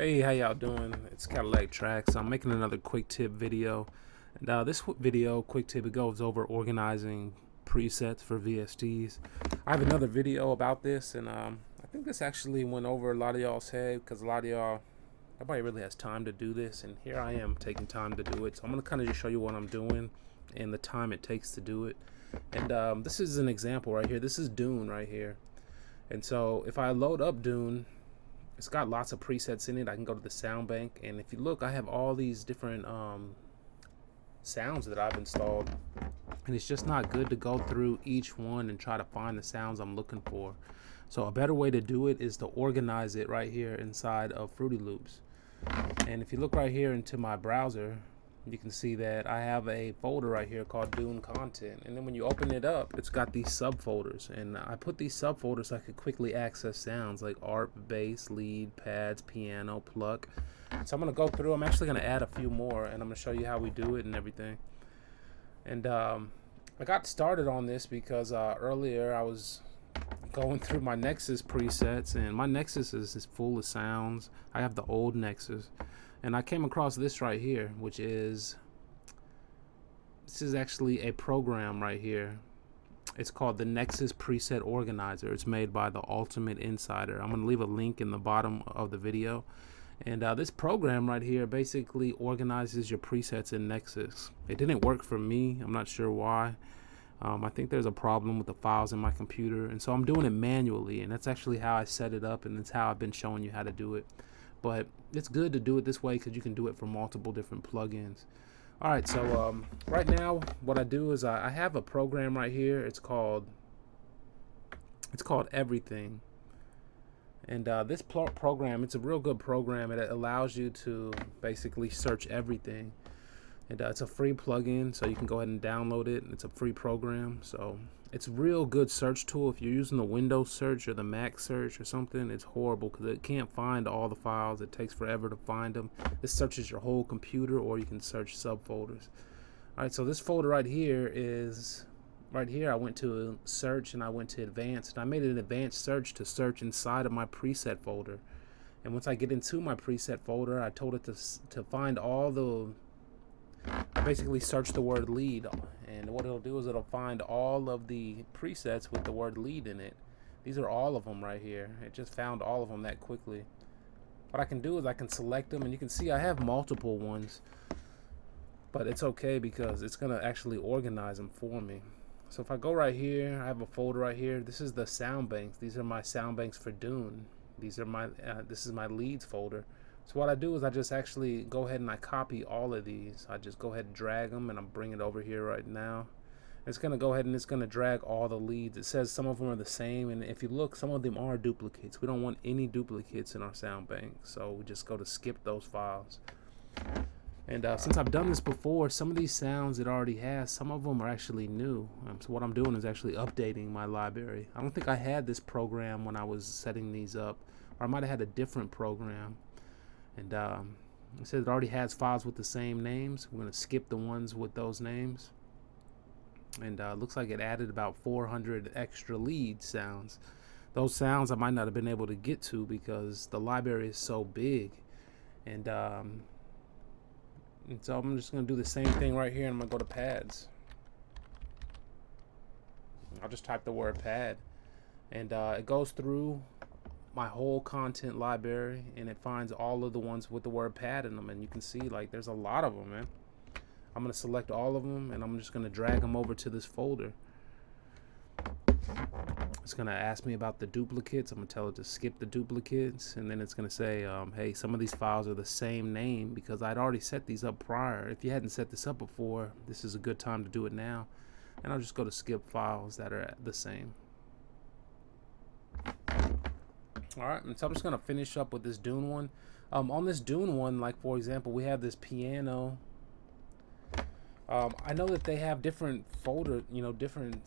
Hey, how y'all doing? It's CADILLAKTRACKZ. I'm making another quick tip video. And this video, quick tip, it goes over organizing presets for VSTs. I have another video about this, and I think this actually went over a lot of y'all's head because a lot of y'all, nobody really has time to do this, and here I am taking time to do it. So I'm going to kind of just show you what I'm doing and the time it takes to do it. And this is an example right here. This is Dune right here. And so if I load up Dune, it's got lots of presets in it. I can go to the sound bank, and if you look, I have all these different sounds that I've installed, and it's just not good to go through each one and try to find the sounds I'm looking for. So a better way to do it is to organize it right here inside of Fruity Loops. And if you look right here into my browser, you can see that I have a folder right here called Dune Content, and then when you open it up, it's got these subfolders, and I put these subfolders so I could quickly access sounds like ARP, bass, lead, pads, piano, pluck. So I'm going to go through. I'm actually going to add a few more, and I'm going to show you how we do it and everything. And I got started on this because earlier I was going through my Nexus presets, and my Nexus is full of sounds. I have the old Nexus, and I came across this right here, which is, this is actually a program right here. It's called the Nexus Preset Organizer. It's made by the Ultimate Insider. I'm going to leave a link in the bottom of the video. And this program right here basically organizes your presets in Nexus. It didn't work for me. I'm not sure why. I think there's a problem with the files in my computer, and so I'm doing it manually, and that's actually how I set it up, and it's how I've been showing you how to do it. But it's good to do it this way because you can do it for multiple different plugins. Alright, so right now what I do is I have a program right here. It's called Everything. And this program, it's a real good program. It allows you to basically search everything. And it's a free plugin, so you can go ahead and download it. It's a free program, so it's a real good search tool. If you're using the Windows search or the Mac search or something, it's horrible because it can't find all the files. It takes forever to find them. This searches your whole computer, or you can search subfolders. All right, so this folder right here is right here. I went to search and I went to advanced, and I made an advanced search to search inside of my preset folder. And once I get into my preset folder, I told it to find all the, I basically search the word lead, and what it'll do is it'll find all of the presets with the word lead in it. These are all of them right here. It just found all of them that quickly. What I can do is I can select them, and you can see I have multiple ones, but it's okay because it's gonna actually organize them for me. So if I go right here, I have a folder right here. This is the sound banks. These are my sound banks for Dune. These are my this is my leads folder. So what I do is I just actually go ahead and I copy all of these. I just go ahead and drag them, and I'm bringing it over here right now. It's going to go ahead and it's going to drag all the leads. It says some of them are the same, and if you look, some of them are duplicates. We don't want any duplicates in our sound bank, so we just go to skip those files. And since I've done this before, some of these sounds it already has, some of them are actually new. So what I'm doing is actually updating my library. I don't think I had this program when I was setting these up, or I might have had a different program. And it says it already has files with the same names. We're going to skip the ones with those names. And looks like it added about 400 extra lead sounds. Those sounds I might not have been able to get to because the library is so big. And so I'm just going to do the same thing right here, and I'm going to go to pads. I'll just type the word pad, and it goes through my whole content library, and it finds all of the ones with the word pad in them, and you can see like there's a lot of them, man. I'm going to select all of them, and I'm just going to drag them over to this folder. It's going to ask me about the duplicates. I'm going to tell it to skip the duplicates, and then it's going to say, hey, some of these files are the same name because I'd already set these up prior. If you hadn't set this up before, this is a good time to do it now. And I'll just go to skip files that are the same. Alright, and so I'm just going to finish up with this Dune one. On this Dune one, like for example, we have this piano. I know that they have different folder, different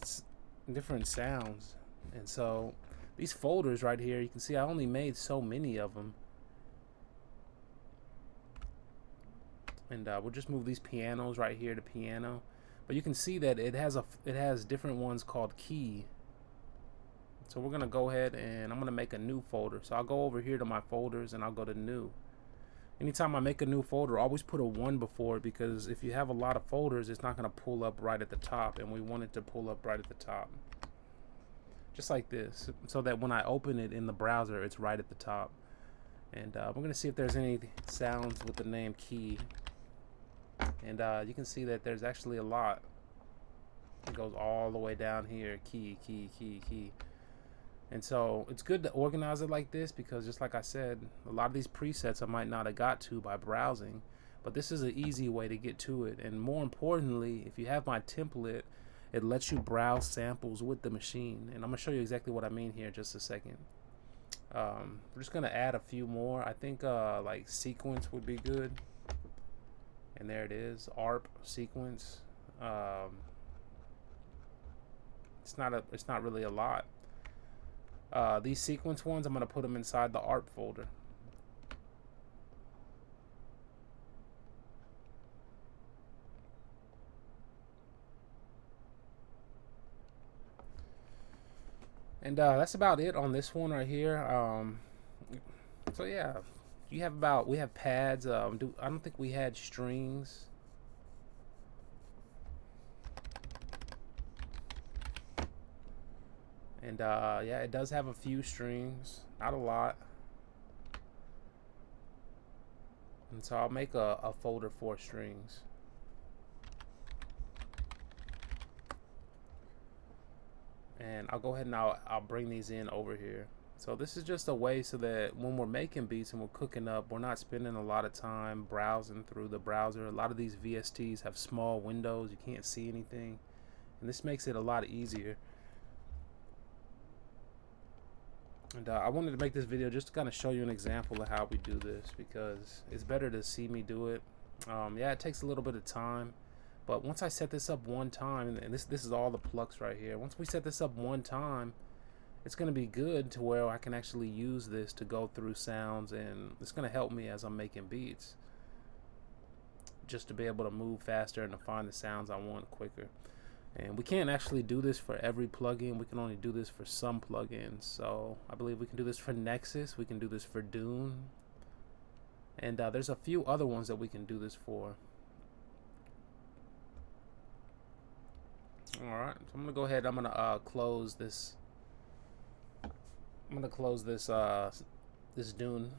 sounds. And so these folders right here, you can see I only made so many of them. And we'll just move these pianos right here to piano. But you can see that it has different ones called key. So we're gonna go ahead and I'm gonna make a new folder. So I'll go over here to my folders and I'll go to new. anytime I make a new folder, always put a 1 before it, because if you have a lot of folders, it's not going to pull up right at the top, and we want it to pull up right at the top. Just like this, so that when I open it in the browser, it's right at the top. And we're going to see if there's any sounds with the name key. And you can see that there's actually a lot. It goes all the way down here, key, key, key, key. And so it's good to organize it like this, because just like I said, a lot of these presets I might not have got to by browsing, but this is an easy way to get to it. And more importantly, if you have my template, it lets you browse samples with the machine. And I'm going to show you exactly what I mean here in just a second. We're just going to add a few more. I think like sequence would be good. And there it is, ARP sequence. It's not really a lot. These sequence ones, I'm going to put them inside the ARP folder. And that's about it on this one right here. So yeah, we have pads. I don't think we had strings. And yeah, it does have a few strings, not a lot. And so I'll make a folder for strings. And I'll go ahead and I'll bring these in over here. So this is just a way so that when we're making beats and we're cooking up, we're not spending a lot of time browsing through the browser. A lot of these VSTs have small windows, you can't see anything, and this makes it a lot easier. And I wanted to make this video just to kind of show you an example of how we do this, because it's better to see me do it. Yeah, it takes a little bit of time, but once I set this up one time, and this is all the plucks right here. Once we set this up one time, it's going to be good to where I can actually use this to go through sounds, and it's going to help me as I'm making beats, just to be able to move faster and to find the sounds I want quicker. And we can't actually do this for every plugin. We can only do this for some plugins. So I believe we can do this for Nexus. We can do this for Dune. And there's a few other ones that we can do this for. Alright, so I'm going to go ahead. I'm going to close this. I'm going to close this this Dune.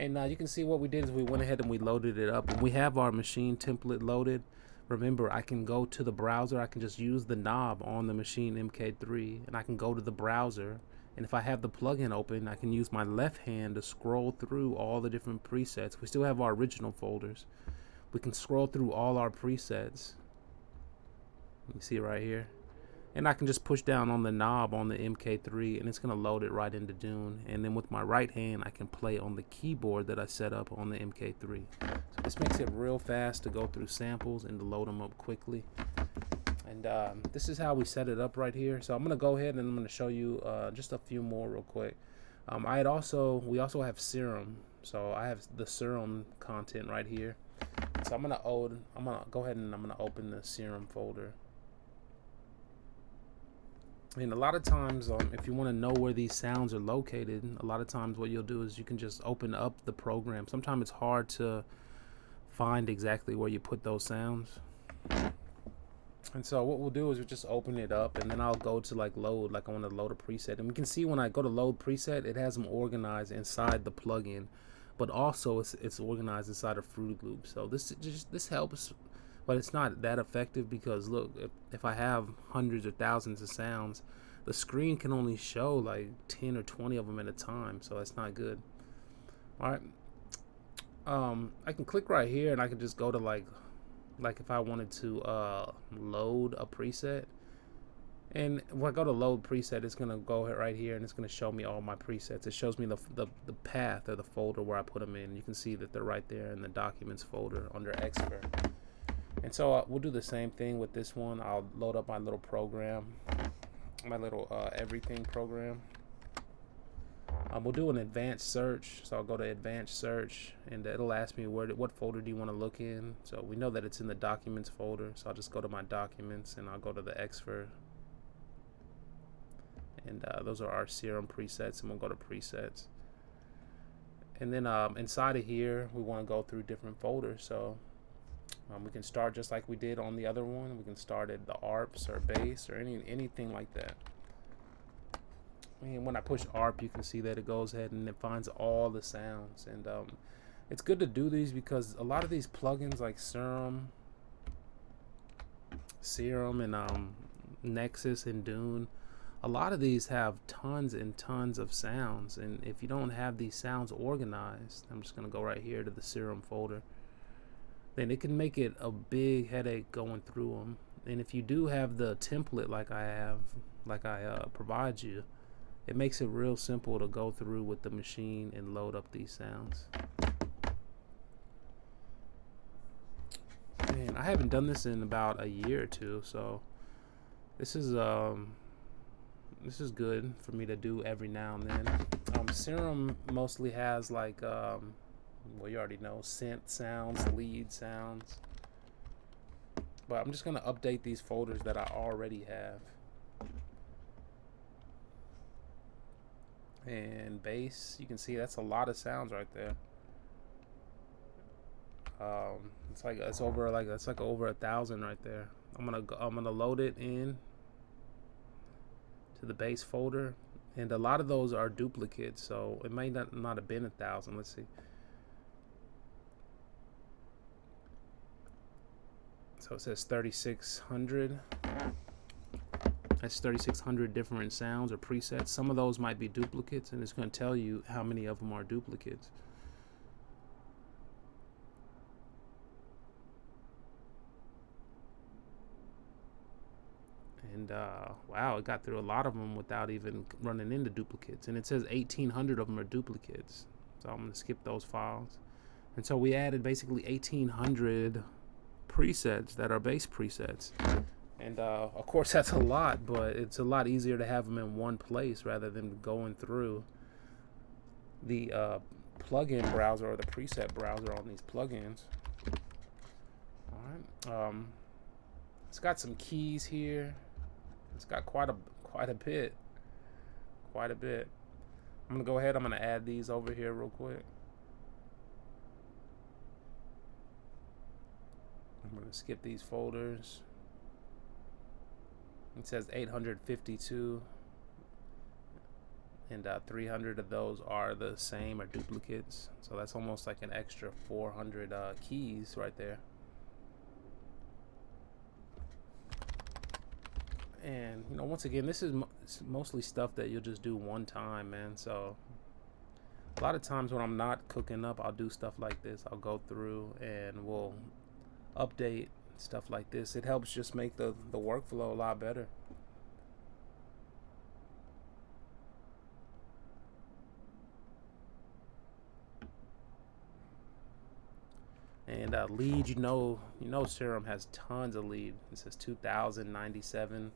And you can see what we did is we went ahead and we loaded it up. And we have our machine template loaded. Remember, I can go to the browser. I can just use the knob on the Maschine MK3, and I can go to the browser, and if I have the plugin open, I can use my left hand to scroll through all the different presets. We still have our original folders. We can scroll through all our presets. You see right here, and I can just push down on the knob on the MK3, and it's gonna load it right into Dune. And then with my right hand, I can play on the keyboard that I set up on the MK3. So this makes it real fast to go through samples and to load them up quickly. And this is how we set it up right here. So I'm gonna go ahead and I'm gonna show you just a few more real quick. We also have Serum. So I have the Serum content right here. So I'm gonna go ahead and I'm gonna open the Serum folder. And a lot of times, if you want to know where these sounds are located, a lot of times what you'll do is you can just open up the program. Sometimes it's hard to find exactly where you put those sounds. And so what we'll do is we just open it up, and then I'll go to like load, like I want to load a preset. And we can see when I go to load preset, it has them organized inside the plugin, but also it's organized inside of Fruit Loop. So this helps. But it's not that effective, because look, if I have hundreds or thousands of sounds, the screen can only show like 10 or 20 of them at a time, so that's not good. Alright, I can click right here and I can just go to like if I wanted to load a preset. And when I go to load preset, it's gonna go right here and it's gonna show me all my presets. It shows me the path or the folder where I put them in. You can see that they're right there in the documents folder under Expert. And so we'll do the same thing with this one. I'll load up my little program, my little everything program. We'll do an advanced search. So I'll go to advanced search, and it'll ask me what folder do you want to look in. So we know that it's in the documents folder. So I'll just go to my documents, and I'll go to the Expert. And those are our Serum presets, and we'll go to presets. And then inside of here, we want to go through different folders. So we can start just like we did on the other one. We can start at the ARPs or bass or anything like that. And when I push ARP, you can see that it goes ahead and it finds all the sounds. And it's good to do these because a lot of these plugins like Serum and Nexus and Dune, a lot of these have tons and tons of sounds. And if you don't have these sounds organized, I'm just going to go right here to the Serum folder, then it can make it a big headache going through them. And if you do have the template like I provide you, it makes it real simple to go through with the machine and load up these sounds. And I haven't done this in about a year or two, so this is good for me to do every now and then. Serum mostly has like well, you already know, synth sounds, lead sounds, but I'm just gonna update these folders that I already have. And bass, you can see that's a lot of sounds right there. It's over 1,000 right there. I'm gonna load it in to the bass folder, and a lot of those are duplicates, so it may not have been 1,000. Let's see. So it says 3,600. That's 3,600 different sounds or presets. Some of those might be duplicates, and it's going to tell you how many of them are duplicates. And wow, it got through a lot of them without even running into duplicates. And it says 1,800 of them are duplicates. So I'm going to skip those files. And so we added basically 1,800 presets that are bass presets. And of course that's a lot, but it's a lot easier to have them in one place rather than going through the plugin browser or the preset browser on these plugins. All right, it's got some keys here. It's got quite a bit. I'm gonna go ahead. I'm gonna add these over here real quick. I'm gonna skip these folders. It says 852, and 300 of those are the same or duplicates. So that's almost like an extra 400 keys right there. And you know, once again, this is mostly stuff that you'll just do one time, man. So a lot of times when I'm not cooking up, I'll do stuff like this. I'll go through and we'll update stuff like this. It helps just make the workflow a lot better. And lead, you know Serum has tons of lead. It says 2,097.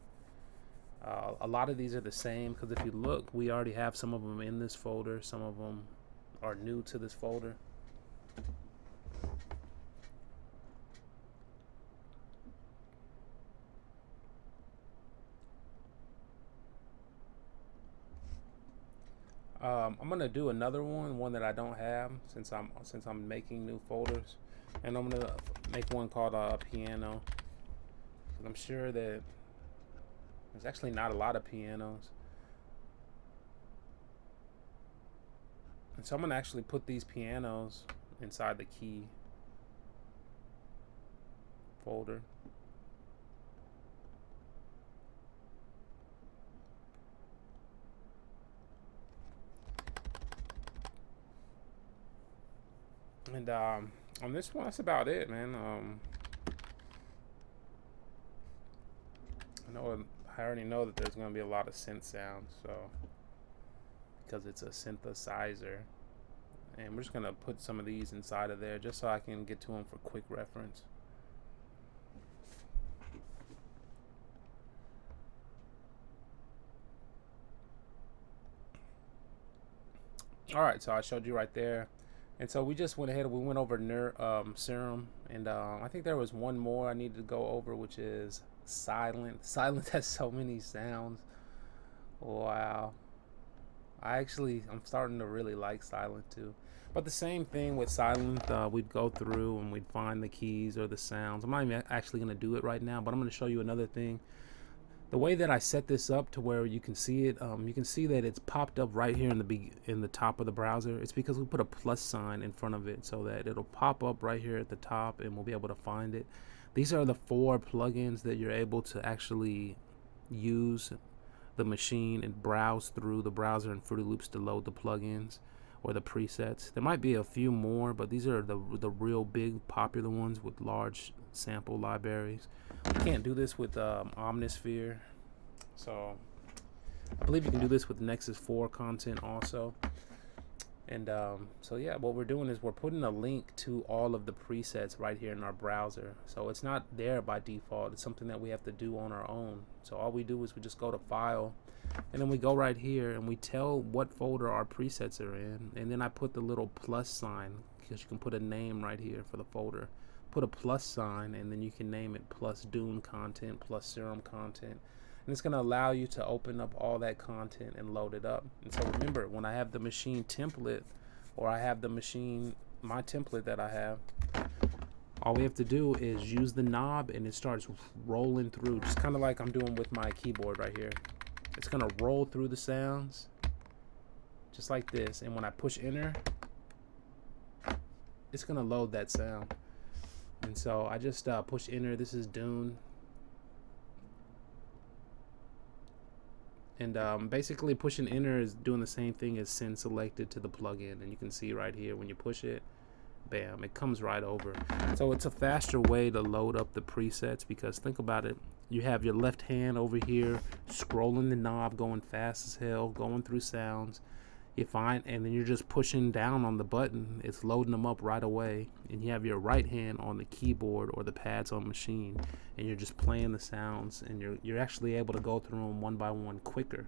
A lot of these are the same because if you look, we already have some of them in this folder. Some of them are new to this folder. I'm gonna do another one that I don't have since I'm making new folders, and I'm gonna make one called piano. I'm sure that there's actually not a lot of pianos, and so I'm gonna actually put these pianos inside the key folder. And on this one, that's about it, man. I already know that there's going to be a lot of synth sounds, so because it's a synthesizer, and we're just going to put some of these inside of there just so I can get to them for quick reference. All right, so I showed you right there. And so we just went ahead and we went over Serum, and I think there was one more I needed to go over, which is Silent. Silent has so many sounds. Wow. I'm starting to really like Silent too. But the same thing with silent, we'd go through and we'd find the keys or the sounds. I'm not even actually going to do it right now, but I'm going to show you another thing. The way that I set this up to where you can see it, you can see that it's popped up right here in the top of the browser. It's because we put a plus sign in front of it so that it'll pop up right here at the top and we'll be able to find it. These are the 4 plugins that you're able to actually use the machine and browse through the browser in Fruity Loops to load the plugins or the presets. There might be a few more, but these are the real big popular ones with large sample libraries. You can't do this with Omnisphere, so I believe you can do this with Nexus 4 content also. And so yeah, what we're doing is we're putting a link to all of the presets right here in our browser. So it's not there by default. It's something that we have to do on our own. So all we do is we just go to File, and then we go right here and we tell what folder our presets are in. And then I put the little plus sign, because you can put a name right here for the folder. Put a plus sign, and then you can name it plus Dune content, plus Serum content. And it's going to allow you to open up all that content and load it up. And so remember, when I have the machine template, or I have the machine, my template that I have, all we have to do is use the knob and it starts rolling through, just kind of like I'm doing with my keyboard right here. It's going to roll through the sounds just like this. And when I push enter, it's going to load that sound. And so I just push enter. This is Dune. And basically pushing enter is doing the same thing as send selected to the plugin. And you can see right here when you push it, bam, it comes right over. So it's a faster way to load up the presets, because think about it. You have your left hand over here scrolling the knob, going fast as hell, going through sounds. You find, and then you're just pushing down on the button. It's loading them up right away. And you have your right hand on the keyboard or the pads on machine, and you're just playing the sounds, and you're actually able to go through them one by one quicker.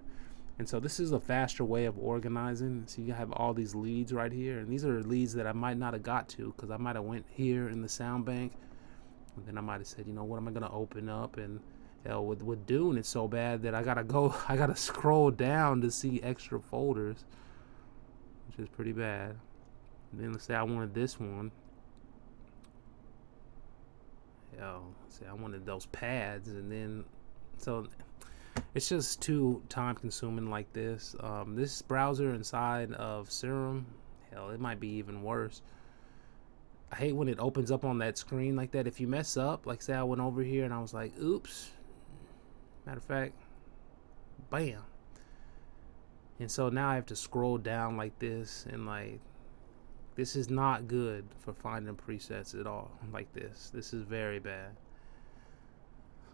And so this is a faster way of organizing. So you have all these leads right here, and these are leads that I might not have got to, because I might have went here in the sound bank, and then I might have said, you know, what am I gonna open up? And with Dune, it's so bad that I gotta scroll down to see extra folders, which is pretty bad. And then let's say I wanted this one. Say I wanted those pads, and then so it's just too time consuming like this. This browser inside of Serum, hell, it might be even worse. I hate when it opens up on that screen like that. If you mess up, like say I went over here and I was like, oops, matter of fact, bam. And so now I have to scroll down like this, and like, this is not good for finding presets at all like this. This is very bad.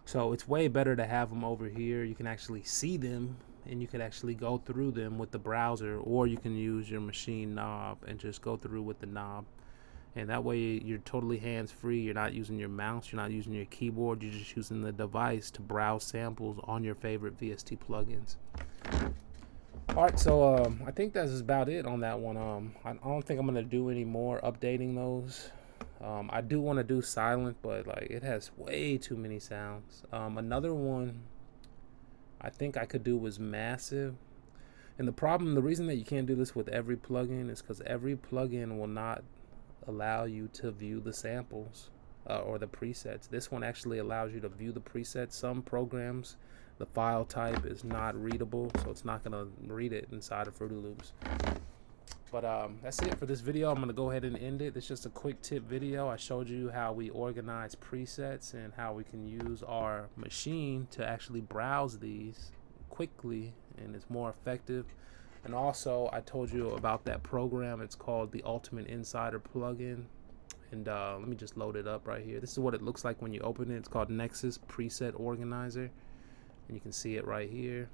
So it's way better to have them over here. You can actually see them, and you can actually go through them with the browser, or you can use your machine knob and just go through with the knob. And that way you're totally hands-free. You're not using your mouse, you're not using your keyboard, you're just using the device to browse samples on your favorite VST plugins. Alright, so I think that's about it on that one. I don't think I'm going to do any more updating those. I do want to do silent, but like it has way too many sounds. Another one I think I could do was massive. And the reason that you can't do this with every plugin is because every plugin will not allow you to view the samples or the presets. This one actually allows you to view the presets. Some programs, the file type is not readable, so it's not going to read it inside of Fruity Loops. But that's it for this video. I'm going to go ahead and end it. It's just a quick tip video. I showed you how we organize presets and how we can use our machine to actually browse these quickly, and it's more effective. And also I told you about that program. It's called the Ultimate Insider plugin. And let me just load it up right here. This is what it looks like when you open it. It's called Nexus Preset Organizer, and you can see it right here.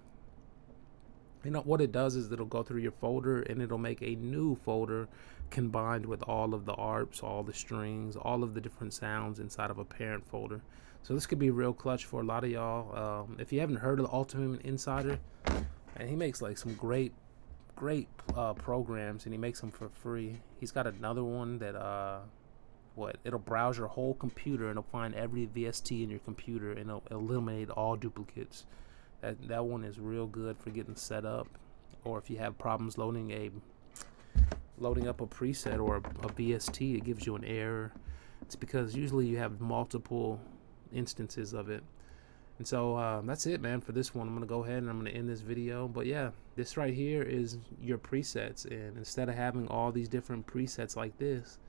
You know what it does is it'll go through your folder, and it'll make a new folder combined with all of the ARPs, all the strings, all of the different sounds inside of a parent folder. So this could be real clutch for a lot of y'all. If you haven't heard of the Ultimate Insider, and he makes like some great programs, and he makes them for free. He's got another one that it'll browse your whole computer, and it'll find every VST in your computer, and it'll eliminate all duplicates. That one is real good for getting set up, or if you have problems loading loading up a preset or a VST, it gives you an error. It's because usually you have multiple instances of it. And so that's it, man, for this one. I'm gonna go ahead and I'm gonna end this video. But yeah, this right here is your presets, and instead of having all these different presets like this,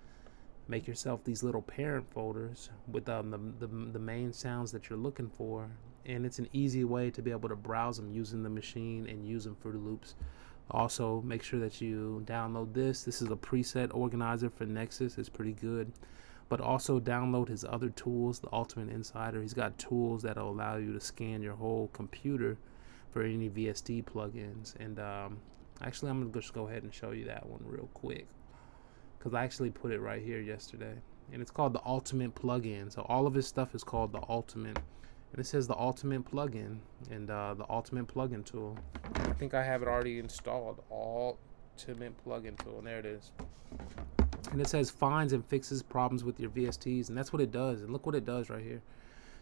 make yourself these little parent folders with the main sounds that you're looking for, and it's an easy way to be able to browse them using the machine and using Fruity Loops. Also, make sure that you download this. This is a preset organizer for Nexus. It's pretty good. But also download his other tools, the Ultimate Insider. He's got tools that will allow you to scan your whole computer for any VST plugins. And actually, I'm going to just go ahead and show you that one real quick, because I actually put it right here yesterday. And it's called the Ultimate Plugin. So all of his stuff is called the Ultimate. And it says the Ultimate Plugin and the Ultimate Plugin tool. I think I have it already installed. Ultimate Plugin tool. And there it is. And it says finds and fixes problems with your VSTs. And that's what it does. And look what it does right here.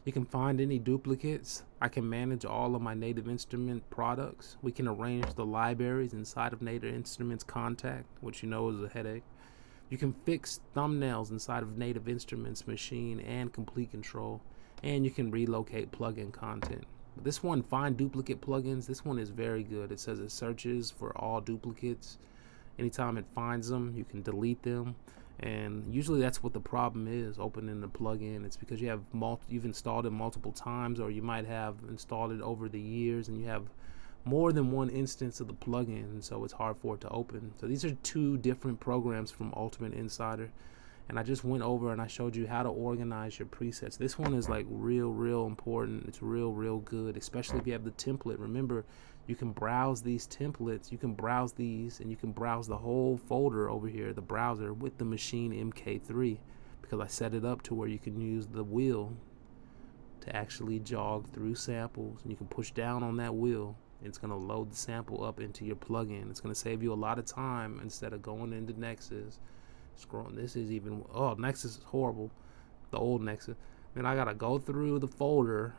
You can find any duplicates. I can manage all of my Native Instrument products. We can arrange the libraries inside of Native Instruments Contact, which you know is a headache. You can fix thumbnails inside of Native Instruments Machine and Complete Control. And you can relocate plugin content. But this one, find duplicate plugins, this one is very good. It says it searches for all duplicates. Anytime it finds them, you can delete them. And usually that's what the problem is, opening the plugin. It's because you have you've installed it multiple times, or you might have installed it over the years and you have more than one instance of the plugin, and so it's hard for it to open. So these are two different programs from Ultimate Insider. And I just went over and I showed you how to organize your presets. This one is like real important. It's real good, especially if you have the template. Remember, you can browse these templates, you can browse these, and you can browse the whole folder over here, the browser, with the Maschine MK3, because I set it up to where you can use the wheel to actually jog through samples, and you can push down on that wheel. It's going to load the sample up into your plugin. It's going to save you a lot of time instead of going into Nexus. Scrolling, this is even, oh, Nexus is horrible, the old Nexus. Then I gotta go through the folder,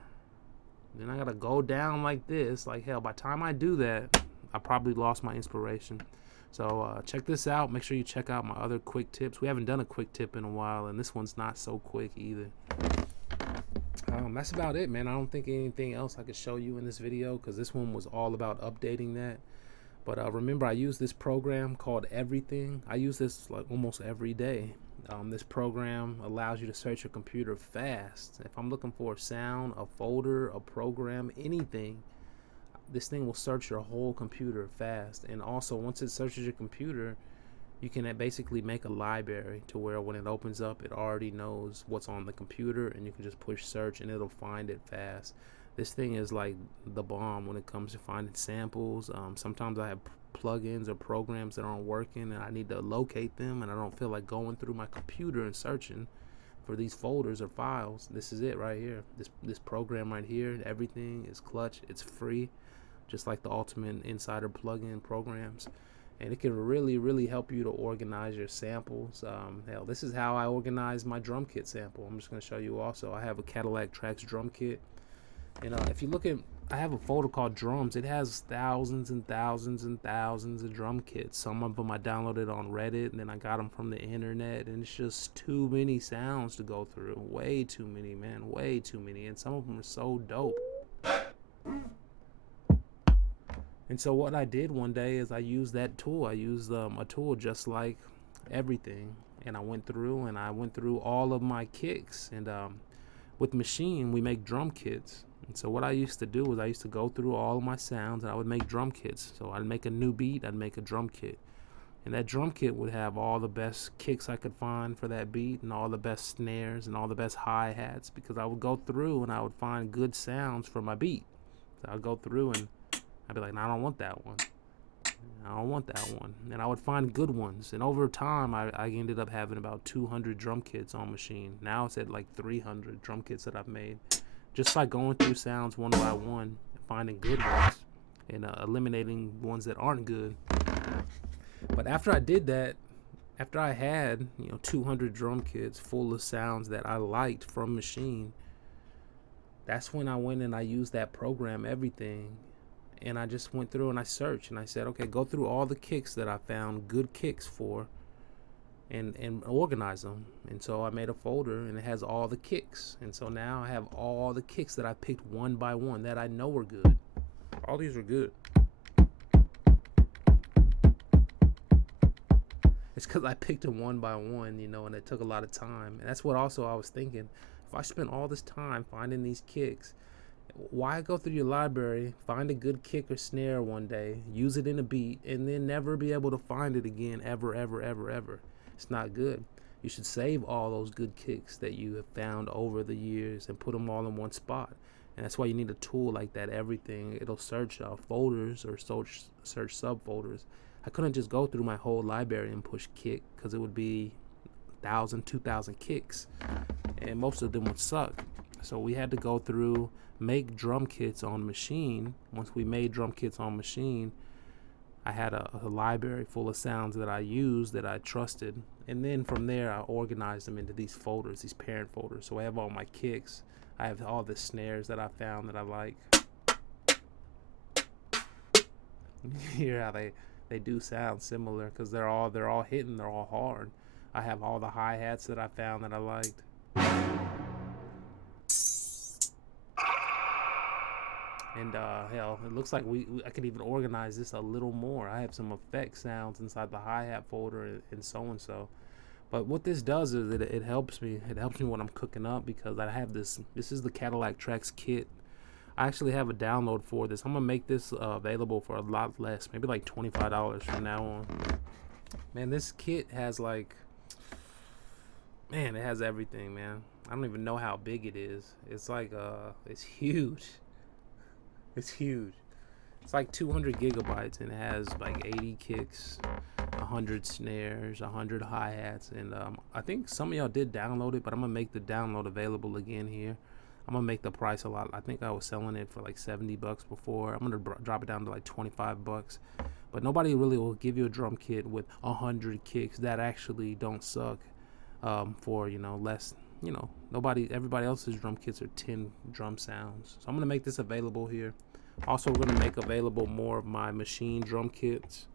then I gotta go down like this, like hell. By the time I do that, I probably lost my inspiration. So check this out. Make sure you check out my other quick tips. We haven't done a quick tip in a while, and this one's not so quick either. That's about it, man. I don't think anything else I could show you in this video, because this one was all about updating that. But remember, I use this program called Everything. I use this like almost every day. This program allows you to search your computer fast. If I'm looking for a sound, a folder, a program, anything, this thing will search your whole computer fast. And also, once it searches your computer, you can basically make a library to where when it opens up, it already knows what's on the computer, and you can just push search and it'll find it fast. This thing is like the bomb when it comes to finding samples. Sometimes I have plugins or programs that aren't working and I need to locate them, and I don't feel like going through my computer and searching for these folders or files. This is it right here. This program right here, Everything, is clutch. It's free, just like the Ultimate Insider plugin programs. And it can really help you to organize your samples. Hell, this is how I organize my drum kit sample. I'm just going to show you also. I have a CADILLAKTRACKZ drum kit. And if you look at, I have a folder called drums. It has thousands and thousands of drum kits. Some of them I downloaded on Reddit, and then I got them from the internet, and it's just too many sounds to go through. Way too many, man, way too many. And some of them are so dope. And so what I did one day is I used that tool. I used a tool just like Everything, and I went through all of my kicks. And with Maschine, we make drum kits. And so what I used to do was I used to go through all of my sounds and I would make drum kits. So I'd make a new beat, I'd make a drum kit. And that drum kit would have all the best kicks I could find for that beat, and all the best snares and all the best hi-hats, because I would go through and I would find good sounds for my beat. So I'd go through and I'd be like, no, I don't want that one. I don't want that one. And I would find good ones. And over time, I ended up having about 200 drum kits on Maschine. Now it's at like 300 drum kits that I've made. Just by going through sounds one by one, finding good ones, and eliminating ones that aren't good. But after I did that, after I had 200 drum kits full of sounds that I liked from Maschine, that's when I went and I used that program Everything, and I just went through and I searched and I said, okay, go through all the kicks that I found good kicks for, and organize them. And so I made a folder and it has all the kicks. And so now I have all the kicks that I picked one by one that I know were good. All these are good. It's because I picked them one by one, you know, and it took a lot of time. And that's what also I was thinking. If I spent all this time finding these kicks, why go through your library, find a good kick or snare one day, use it in a beat, and then never be able to find it again ever, ever, ever, ever? It's not good. You should save all those good kicks that you have found over the years and put them all in one spot. And that's why you need a tool like that. Everything, it'll search folders or search subfolders. I couldn't just go through my whole library and push kick, because it would be 1,000, 2,000 kicks, and most of them would suck. So we had to go through, make drum kits on Maschine. Once we made drum kits on Maschine, I had a library full of sounds that I used, that I trusted, and then from there I organized them into these folders, these parent folders. So I have all my kicks, I have all the snares that I found that I like. You hear how they do sound similar, because they're all hitting, they're all hard. I have all the hi-hats that I found that I liked. And hell, it looks like I could even organize this a little more. I have some effect sounds inside the hi-hat folder and so and so. But what this does is it helps me. It helps me when I'm cooking up, because I have this. This is the CADILLAKTRACKZ kit. I actually have a download for this. I'm gonna make this available for a lot less, maybe like $25 from now on. Man, this kit has like, man, it has everything, man. I don't even know how big it is. It's like it's huge. It's huge. It's like 200 gigabytes, and it has like 80 kicks, 100 snares, 100 hi-hats, and I think some of y'all did download it, but I'm gonna make the download available again here. I'm gonna make the price a lot. I think I was selling it for like $70 before. I'm gonna drop it down to like $25. But nobody really will give you a drum kit with 100 kicks that actually don't suck for, you know, less. You know, everybody else's drum kits are 10 drum sounds. So I'm gonna make this available here. Also, we're gonna make available more of my Maschine drum kits.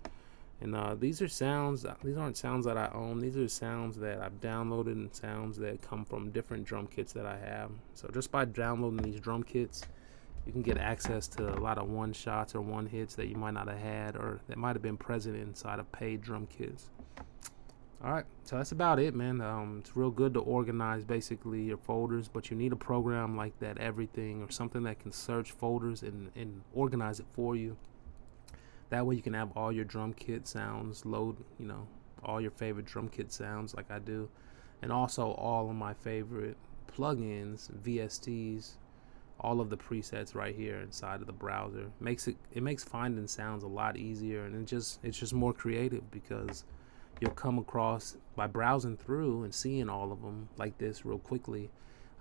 And these are sounds. These aren't sounds that I own. These are sounds that I've downloaded, and sounds that come from different drum kits that I have. So just by downloading these drum kits, you can get access to a lot of one shots or one hits that you might not have had, or that might have been present inside of paid drum kits. Alright, so that's about it, man. It's real good to organize basically your folders, but you need a program like that everything, or something that can search folders and organize it for you. That way you can have all your drum kit sounds load, you know, all your favorite drum kit sounds like I do, and also all of my favorite plugins, VSTs, all of the presets right here inside of the browser. It makes finding sounds a lot easier, and it's just more creative, because you'll come across, by browsing through and seeing all of them like this real quickly,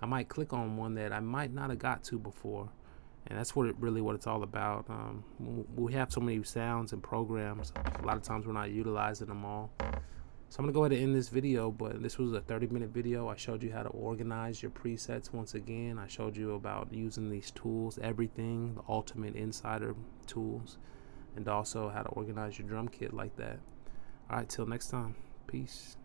I might click on one that I might not have got to before. And that's really what it's all about. We have so many sounds and programs, a lot of times we're not utilizing them all. So I'm gonna go ahead and end this video, but this was a 30-minute video. I showed you how to organize your presets once again. I showed you about using these tools, everything, the Ultimate Insider tools, and also how to organize your drum kit like that. All right, till next time. Peace.